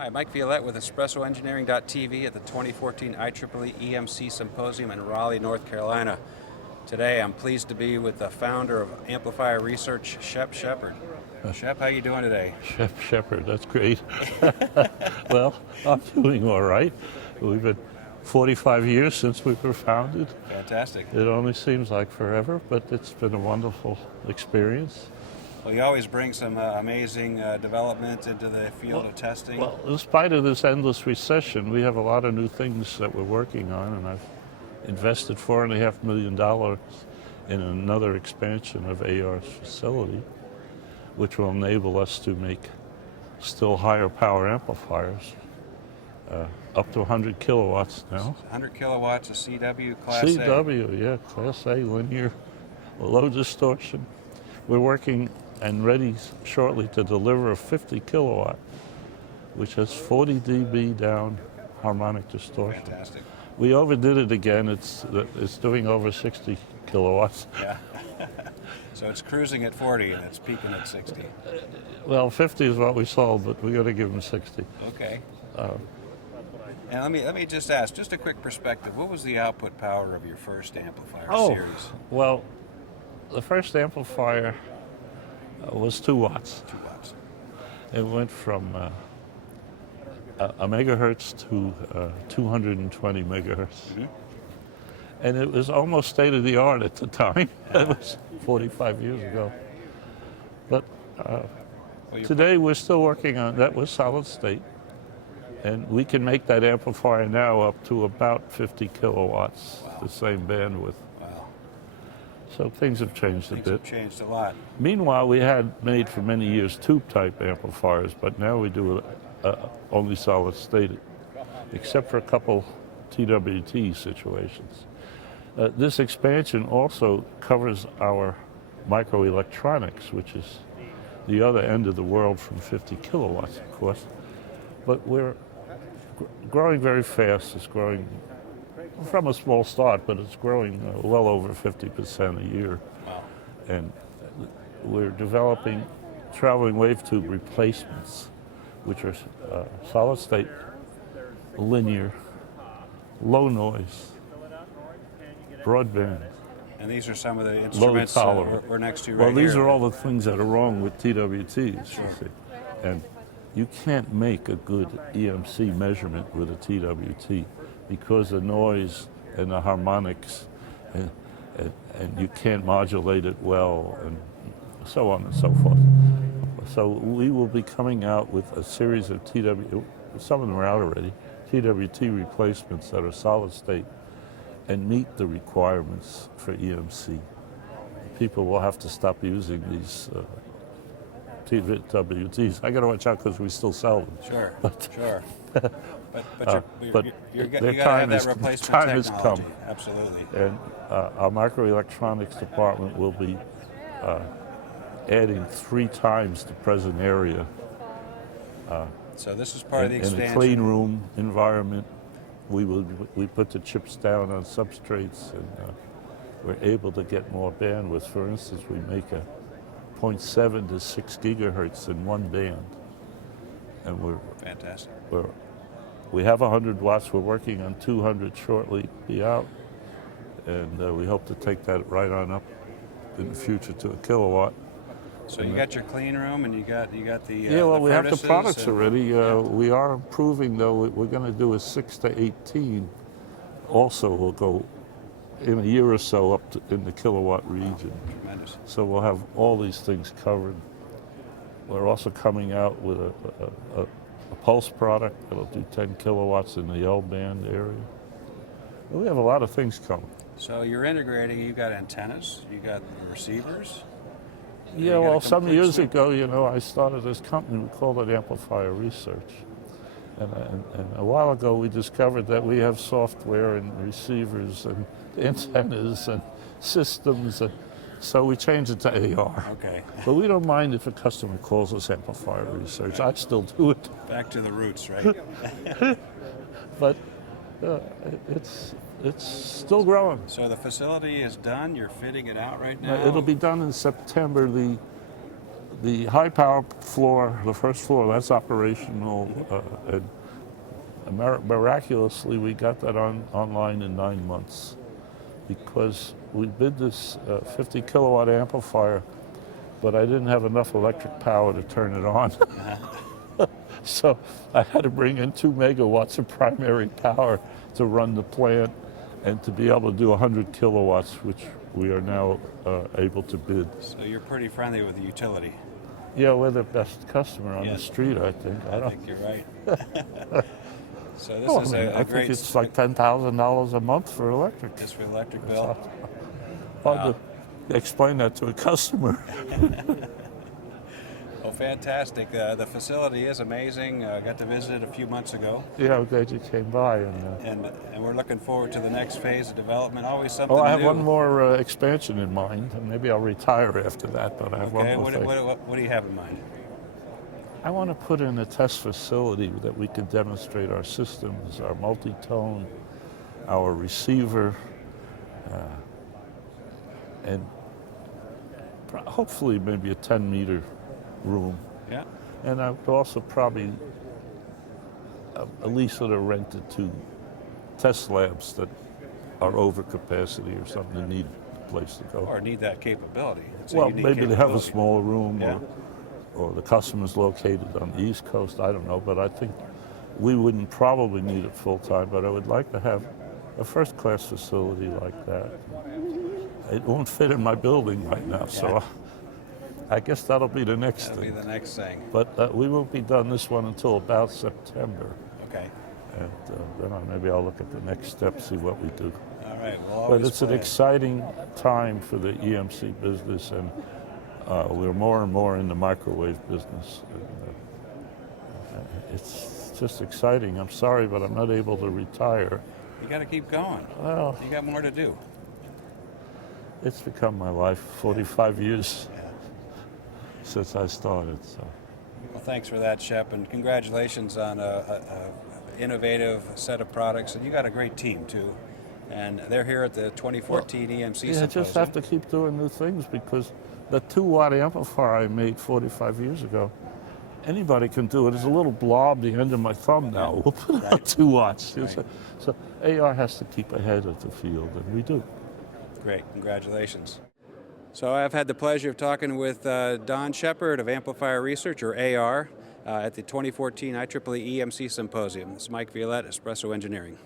Hi, Mike Violette with EspressoEngineering.tv at the 2014 IEEE EMC Symposium in Raleigh, North Carolina. Today I'm pleased to be with the founder of Amplifier Research, Shep Shepard. Shep, how you doing today? Shep Shepard, that's great. Well, I'm doing all right. We've been 45 years since we were founded. Fantastic. It only seems like forever, but it's been a wonderful experience. Well, you always bring some amazing development into the field of testing. Well, in spite of this endless recession, we have a lot of new things that we're working on, and I've invested $4.5 million in another expansion of AR's facility, which will enable us to make still higher power amplifiers, up to 100 kilowatts now. 100 kilowatts of CW Class A. CW, yeah, Class A, linear, low distortion. We're working and ready shortly to deliver a 50 kilowatt, which has 40 dB down harmonic distortion. Fantastic. We overdid it again. It's doing over 60 kilowatts. Yeah. So it's cruising at 40 and it's peaking at 60. Well, 50 is what we sold, but we got to give them 60. Okay. And let me just ask, just a quick perspective. What was the output power of your first amplifier series? Well, the first amplifier was 2 watts. 2 watts. It went from a megahertz to 220 megahertz. Mm-hmm. And it was almost state of the art at the time. That was 45 years ago. But today we're still working on that with solid state. And we can make that amplifier now up to about 50 kilowatts, the same bandwidth. Wow. So things have changed a bit. Things have changed a lot. Meanwhile, we had made for many years tube-type amplifiers, but now we do only solid-state, except for a couple TWT situations. This expansion also covers our microelectronics, which is the other end of the world from 50 kilowatts, of course. But we're growing very fast. It's growing from a small start, but it's growing well over 50% a year. Wow. And we're developing traveling wave tube replacements, which are solid state, linear, low noise, broadband. And these are some of the instruments we're next to right here. Well, these are all the things that are wrong with TWTs, sure. You see. And you can't make a good EMC measurement with a TWT because the noise and the harmonics, and you can't modulate it well, and so on and so forth. So we will be coming out with a series of some of them are out already, TWT replacements that are solid state and meet the requirements for EMC. People will have to stop using these TWTs. I got to watch out because we still sell them. Sure, but, sure. But you got to have that replacement time technology. has come. Absolutely. And our microelectronics department will be adding 3 times the present area. So this is part of the expansion. In a clean room environment, we put the chips down on substrates, and we're able to get more bandwidth. For instance, we make a 0.7 to 6 gigahertz in one band, and we're fantastic. We have 100 watts. We're working on 200 shortly. Be out, and we hope to take that right on up in the future to a kilowatt. So you got your clean room, and you got the we have the products already. Yeah. We are improving, though. We're going to do a 6 to 18. Also, will go in a year or so up in the kilowatt region. Tremendous. So we'll have all these things covered. We're also coming out with a pulse product that'll do 10 kilowatts in the L band area. We have a lot of things coming. So you're integrating. You got antennas. You got receivers. Yeah, well, some years ago, I started this company. We called it Amplifier Research. And a while ago, we discovered that we have software and receivers and antennas and systems. And so we changed it to AR. Okay. But we don't mind if a customer calls us Amplifier Research. I still do it. Back to the roots, right? But it's still growing. So the facility is done. You're fitting it out right now. It'll be done in September. The high power floor, the first floor, that's operational. And miraculously, we got that online in 9 months because we bid this 50 kilowatt amplifier, but I didn't have enough electric power to turn it on. So I had to bring in 2 megawatts of primary power to run the plant and to be able to do 100 kilowatts, which we are now able to bid. So you're pretty friendly with the utility. Yeah, we're the best customer on the street, I think. I think you're right. So this is I a great... think it's like $10,000 a month for electric. Just for electric bill? Hard to explain that to a customer. Well, fantastic. The facility is amazing. I got to visit it a few months ago. Yeah, I'm glad you came by. And we're looking forward to the next phase of development. Always something I have new. one more expansion in mind, and maybe I'll retire after that, but I have one more thing. What do you have in mind? I want to put in a test facility that we can demonstrate our systems, our multi-tone, our receiver, and hopefully maybe a 10-meter room. Yeah. And I would also probably at least sort of rent it to test labs that are over capacity or something that need a place to go. Or need that capability. It's a Well, unique maybe they have a capability. small room, Yeah. or the customer's located on the East Coast. I don't know, but I think we wouldn't probably need it full time. But I would like to have a first-class facility like that. It won't fit in my building right now, so I guess that'll be the next That'll thing. be the next thing. But we won't be done this one until about September. Okay. And then maybe I'll look at the next step, see what we do. All right. We'll But always it's an plan. exciting time for the EMC business, and we're more and more in the microwave business. And, it's just exciting. I'm sorry, but I'm not able to retire. You got to keep going. Well, You got more to do. it's become my life, 45 years since I started. So. Well, thanks for that, Shep, and congratulations on a innovative set of products. And you got a great team too. And they're here at the 2014 EMC Symposium. Yeah, just have to keep doing new things, because the 2-watt amplifier I made 45 years ago, anybody can do it. It's a little blob the end of my thumb now. We'll put it on 2 watts. Right. So AR has to keep ahead of the field, and we do. Great, congratulations. So I've had the pleasure of talking with Don Shepard of Amplifier Research, or AR, at the 2014 IEEE EMC Symposium. This is Mike Violette, Espresso Engineering.